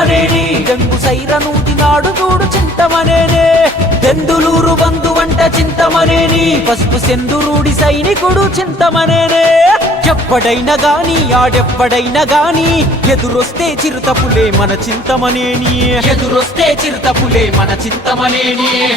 చింతమనేని గంగు సైరను నాడు చూడు చింతమనేనే దెందులూరు బంధు వంట చింతమనేని. పసుపు సెందురుడి సైనికుడు చింతమనేనే. ఎవ్వడైనా గాని ఆడెవ్వడైనా గాని ఎదురొస్తే చిరుతపులే మన చింతమనేని. ఎదురొస్తే చిరుతపులే మన చింతమనేని.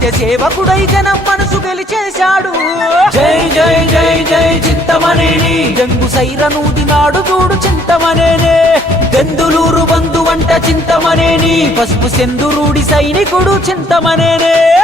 నిత్య సేవకుడై జనం మనసు గెలిచేశాడు. జై జై జై జై చింతమనేని. గంగు సైరను దినాడు చూడు చింతమనేనే. దెందులూరు బంధు వంట చింతమనేని. పసుపు సెందురుడి సైనికుడు చింతమనేనే.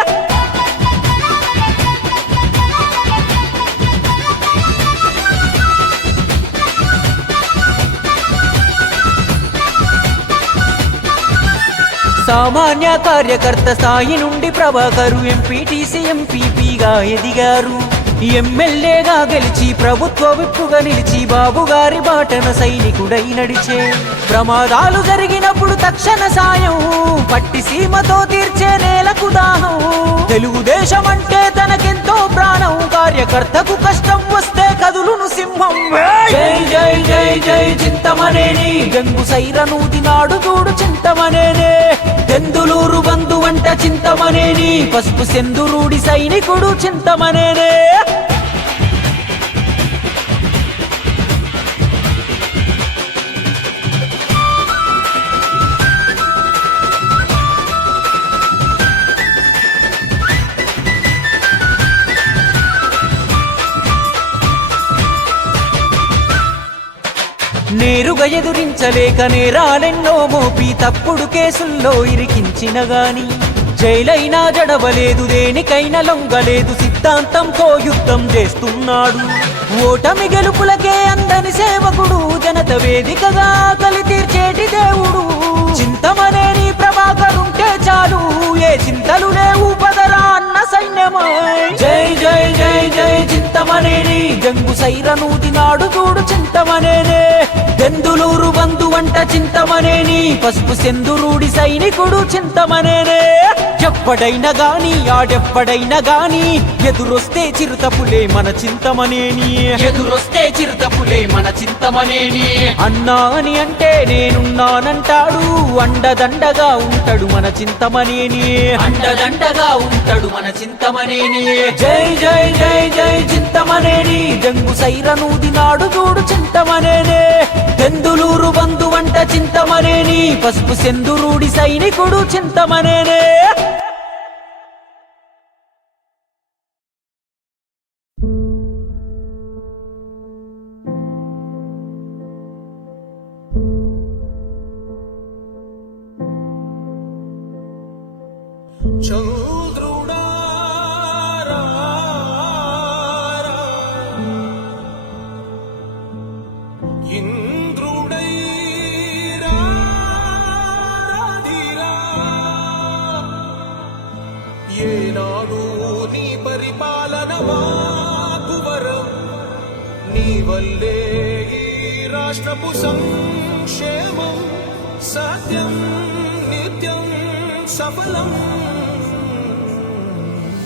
సామాన్య కార్యకర్త స్థాయి నుండి ప్రభాకరు ఎంపీటీసీ ఎంపీపీగా ఎదిగారు. ఎమ్మెల్యేగా గెలిచి ప్రభుత్వ విప్పుగా నిలిచి బాబు గారి బాటన సైనికుడై నడిచే. ప్రమాదాలు జరిగినప్పుడు తక్షణ సాయం పట్టి సీమతో తీర్చే నేలకు దాహం. తెలుగుదేశం అంటే తనకెంతో ప్రాణం కార్యకర్తకు కష్టం వస్తే కదులును సింహం. జై జై జై జై చింతమనేని. గంగు సైరను దినాడు చూడు చింతమనేనే. దెందులూరు బంధు వంట చింతమనేని పసుపు సెందురూడి సైనికుడు చింతమనేనే. నేరుగా ఎదురించలేక నేరాలెన్నో మోపి తప్పుడు కేసుల్లో ఇరికించిన గాని. జైలైనా జడవలేదు దేనికైనా లొంగలేదు సిద్ధాంతంతో యుద్ధం చేస్తున్నాడు. ఓటమి గెలుపులకే అందని సేవకుడు జనత వేదికగా కలి తీర్చేటి దేవుడు. చింతమనేని ప్రభాకరుంటే చాలు ఏ చింతలు లేవు పదరా అన్న సైన్యమా. జై జై జై జై చింతమనేని జంగు సైరను తినాడు చూడు చింతమనేనే. చెందులూరు బంధువంట చింతమనేని పసుపు సెందురుడి సైనికుడు చింతమనేనే. ఎవ్వడైనా గాని ఆడెవ్వడైనా గాని ఎదురొస్తే చిరుతపులే మన చింతమనేని. ఎదురొస్తే చిరుతపులే మన చింతమనేని. అన్నా అని అంటే నేనున్నానంటాడు అండదండగా ఉంటాడు మన చింతమనేని. అండదండగా ఉంటాడు మన చింతమనేని. జై జై జై జై చింతమనేని జంగు సైరను దినాడు చూడు చింతమనేనే. దెందులూరు బంధు వంట చింతమనేని పసుపు సెందురుడి సైనికుడు చింతమనేనే. ఏనాడు నీ పరిపాలన మాకు వరం. నీ వల్లే ఈ రాష్ట్రపు సంక్షేమం సత్యం నిత్యం సఫలం.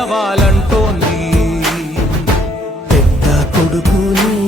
గెలవాలంటోంది. పెద్ద కొడుకుని